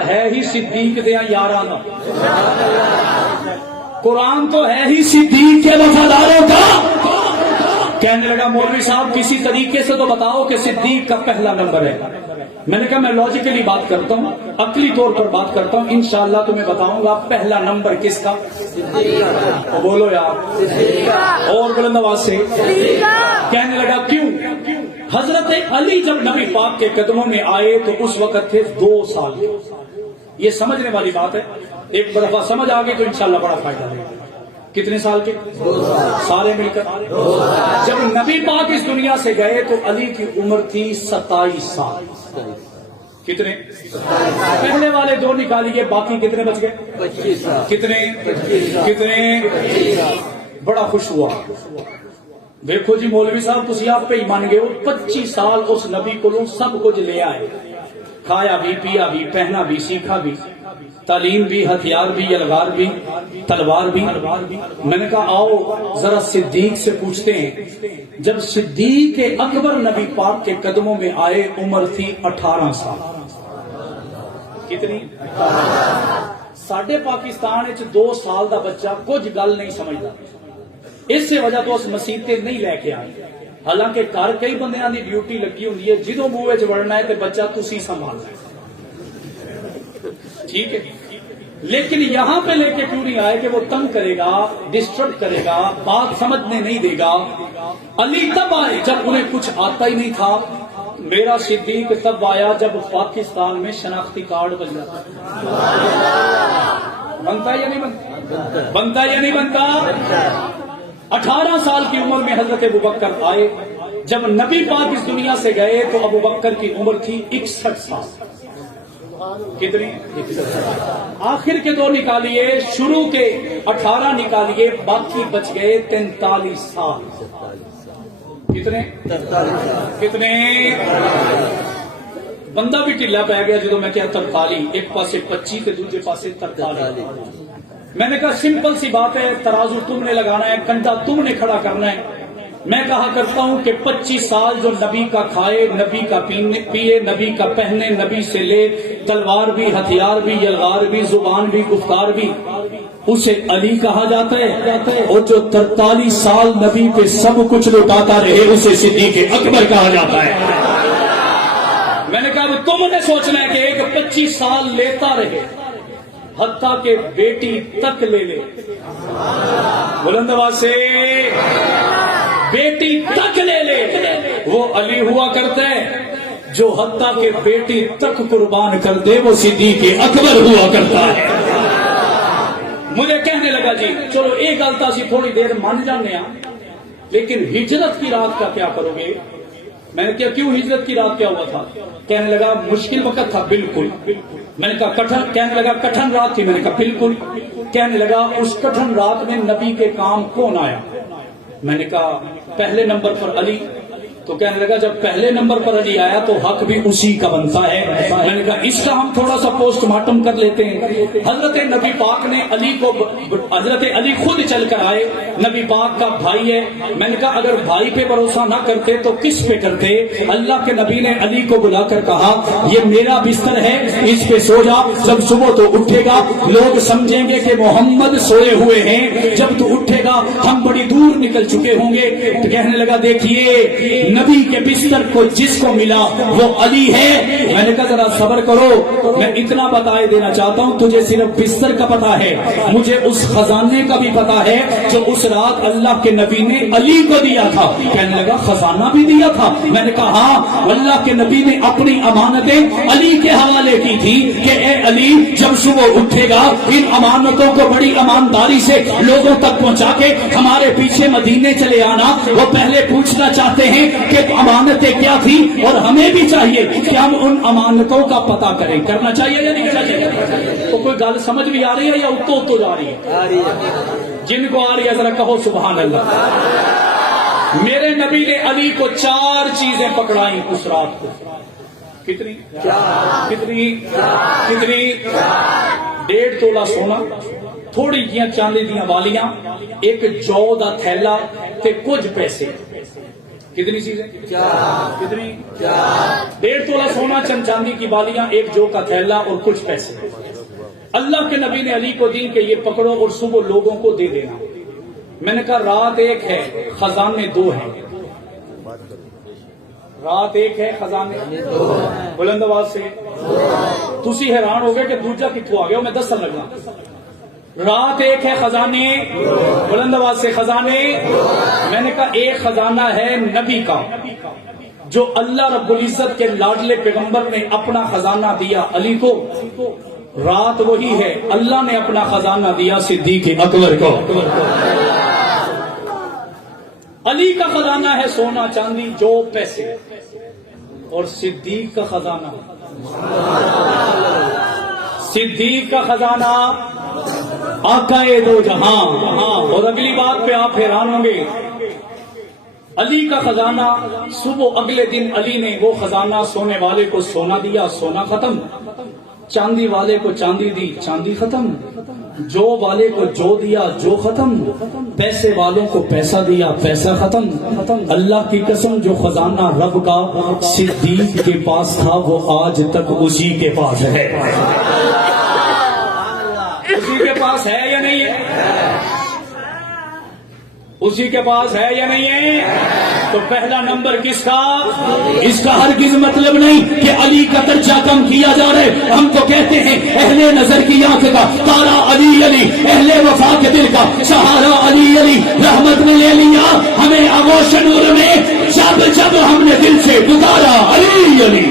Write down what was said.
ہے ہی صدیق دیا یارانا، قرآن تو ہے ہی صدیق کے وفاداروں کا۔ کہنے لگا مولوی صاحب کسی طریقے سے تو بتاؤ کہ صدیق کا پہلا نمبر ہے۔ میں نے کہا میں لاجیکلی بات کرتا ہوں، عقلی طور پر بات کرتا ہوں، انشاءاللہ تمہیں بتاؤں گا پہلا نمبر کس کا۔ تو بولو یار اور بلند آواز سے۔ کہنے لگا کیوں؟ حضرت علی جب نبی پاک کے قدموں میں آئے تو اس وقت تھے 2 سال۔ یہ سمجھنے والی بات ہے، ایک دفعہ سمجھ آ گئی تو انشاءاللہ بڑا فائدہ ہے۔ کتنے سال کے؟ 2 سال، سارے مل کر 2 سال۔ جب نبی پاک اس دنیا سے گئے تو علی کی عمر تھی 27 سال۔ کتنے؟ پہلے والے 2 نکالیے، باقی کتنے بچ گئے؟ 25 سال۔ کتنے؟ کتنے؟ بڑا خوش ہوا۔ دیکھو جی مولوی صاحب تسی آپ پہ ہی مان گئے ہو، 25 سال اس نبی کو سب کچھ لے آئے، کھایا بھی، پیا بھی، پہنا بھی، سیکھا بھی، تعلیم بھی، ہتھیار بھی، یلغار بھی، تلوار بھی۔ میں نے کہا آؤ ذرا صدیق سے پوچھتے ہیں، جب صدیق اکبر نبی پاک کے قدموں میں آئے عمر تھی 18 سال۔ کتنی؟ ساڈے پاکستان 2 سال دا بچہ کچھ گل نہیں سمجھتا، اس سے وجہ تو اس مسیطے نہیں لے کے آئے، حالانکہ گھر کئی بندیاں دی ڈیوٹی لگی ہوندی ہے، جدوں منہ وچ وڑنا ہے تے بچہ تسی سنبھالنا ہے، ٹھیک ہے، لیکن یہاں پہ لے کے کیوں نہیں آئے کہ وہ تنگ کرے گا، ڈسٹرب کرے گا، بات سمجھنے نہیں دے گا۔ علی تب آئے جب انہیں کچھ آتا ہی نہیں تھا، میرا صدیق تب آیا جب پاکستان میں شناختی کارڈ بن جاتا۔ بنتا یا نہیں بنتا؟ بنتا یا نہیں بنتا؟ 18 سال کی عمر میں حضرت ابوبکر آئے، جب نبی پاک اس دنیا سے گئے تو ابوبکر کی عمر تھی 61 سال۔ کتنی؟ آخر کے 2 نکالیے، شروع کے 18 نکالیے، باقی بچ گئے 43 سال۔ کتنے؟ کتنے؟ بندہ بھی ٹھلا پہ گیا جدو میں کیا 43، ایک پاسے 25 تے دوسرے پاسے 43۔ میں نے کہا سمپل سی بات ہے، ترازو تم نے لگانا ہے، کنڈا تم نے کھڑا کرنا ہے۔ میں کہا کرتا ہوں کہ 25 سال جو نبی کا کھائے، نبی کا پیے، نبی کا پہنے، نبی سے لے، تلوار بھی، ہتھیار بھی، یلغار بھی، زبان بھی، گفتار بھی، اسے علی کہا جاتا ہے، اور جو 43 سال نبی پہ سب کچھ لٹاتا رہے اسے صدیق اکبر کہا جاتا ہے۔ میں نے کہا تم نے سوچنا ہے کہ ایک 25 سال لیتا رہے حتیٰ کہ بیٹی تک لے لے، بلند آواز سے، بیٹی تک لے لے، وہ علی ہوا کرتا ہے، جو حتیٰ کہ بیٹی تک قربان کر دے وہ صدیق اکبر ہوا کرتا ہے۔ مجھے کہنے لگا جی چلو ایک غلطہ سی تھوڑی دیر مان جانے ہیں، لیکن ہجرت کی رات کا کیا کرو گے؟ میں نے کہا کیوں ہجرت کی رات کیا ہوا تھا؟ کہنے لگا مشکل وقت تھا۔ بالکل۔ میں نے کہا کہنے لگا کٹھن رات تھی۔ میں نے کہا بالکل۔ کہنے لگا اس کٹھن رات میں نبی کے کام کون آیا؟ میں نے کہا پہلے نمبر پر علی۔ تو کہنے لگا جب پہلے نمبر پر علی آیا تو حق بھی اسی کا بنتا ہے۔ میں نے کہا اس کا ہم تھوڑا سا پوسٹ مارٹم کر لیتے ہیں۔ حضرت نبی پاک نے علی کو، حضرت علی خود چل کر آئے، نبی پاک کا بھائی ہے۔ میں نے کہا اگر بھائی پہ بھروسہ نہ کرتے تو کس پہ کرتے؟ اللہ کے نبی نے علی کو بلا کر کہا یہ میرا بستر ہے، اس پہ سو جا، جب صبح تو اٹھے گا لوگ سمجھیں گے کہ محمد سوئے ہوئے ہیں، جب تو اٹھے گا ہم بڑی دور نکل چکے ہوں گے۔ تو کہنے لگا دیکھیے نبی کے بستر کو جس کو ملا وہ علی ہے۔ میں نے کہا ذرا صبر کرو، میں اتنا بتائے دینا چاہتا ہوں، تجھے صرف بستر کا پتا ہے، مجھے اس خزانے کا بھی پتا ہے جو اس رات اللہ کے نبی نے علی کو دیا تھا۔ کہنے لگا خزانہ بھی دیا تھا؟ میں نے کہا ہاں، اللہ کے نبی نے اپنی امانتیں علی کے حوالے کی تھی کہ اے علی جب صبح اٹھے گا ان امانتوں کو بڑی ایمانداری سے لوگوں تک پہنچا کے ہمارے پیچھے مدینے چلے آنا۔ وہ پہلے پوچھنا چاہتے ہیں کہ امانتیں کیا تھی، اور ہمیں بھی چاہیے کہ ہم ان امانتوں کا پتہ کریں۔ کرنا چاہیے یا نہیں کرنا چاہیے؟ تو کوئی گل سمجھ بھی آ رہی ہے یا اتو اتو جا رہی ہے؟ جن کو آ رہی ہے ذرا کہو سبحان اللہ۔ میرے نبی نے علی کو 4 چیزیں پکڑائیں اس رات کو۔ کتنی؟ کتنی؟ کتنی؟ 1.5 تولہ سونا، تھوڑی جیاں چاندی دیاں والیاں، ایک جو دا تھیلا تے کچھ پیسے۔ کتنی چیزیں؟ کتنی؟ 1.5 تولہ سونا، چند چاندی کی بالیاں، 1 جو کا تھیلا اور کچھ پیسے. اللہ کے نبی نے علی کو دی کہ یہ پکڑو اور صبح لوگوں کو دے دینا. میں نے کہا رات 1 ہے، خزانے 2 ہیں. رات 1 ہے، خزانے 2 ہیں. بلند آواز سے تسی حیران ہو گئے کہ دوجا کتوں آ گیا. میں دسن لگا. رات 1 ہے، خزانے. بلند آواز سے خزانے. میں نے کہا ایک خزانہ ہے نبی کا، جو اللہ رب العزت کے لاڈلے پیغمبر نے اپنا خزانہ دیا علی کو. رات وہی ہے اللہ نے اپنا خزانہ دیا صدیق اکبر کو. علی کا خزانہ ہے سونا چاندی جو پیسے، اور صدیق کا خزانہ، صدیق کا خزانہ آقا دو جہاں. اور اگلی بات پہ آپ حیران ہوں گے، علی کا خزانہ صبح اگلے دن علی نے وہ خزانہ سونے والے کو سونا دیا، سونا ختم. چاندی والے کو چاندی دی، چاندی ختم. جو والے کو جو دیا، جو ختم. پیسے والوں کو پیسہ دیا، پیسہ ختم. اللہ کی قسم جو خزانہ رب کا صدیق کے پاس تھا وہ آج تک اسی کے پاس ہے. اسی کے پاس ہے یا نہیں ہے؟ اسی کے پاس ہے یا نہیں ہے؟ تو پہلا نمبر کس کا؟ اس کا ہرگز مطلب نہیں کہ علی کا درجہ کم کیا جا رہا ہے. ہم تو کہتے ہیں اہل نظر کی آنکھ کا تارا علی علی، اہل وفا کے دل کا سہارا علی علی. رحمت نے لے لیا ہمیں آغوش نور میں، جب جب ہم نے دل سے پکارا علی علی.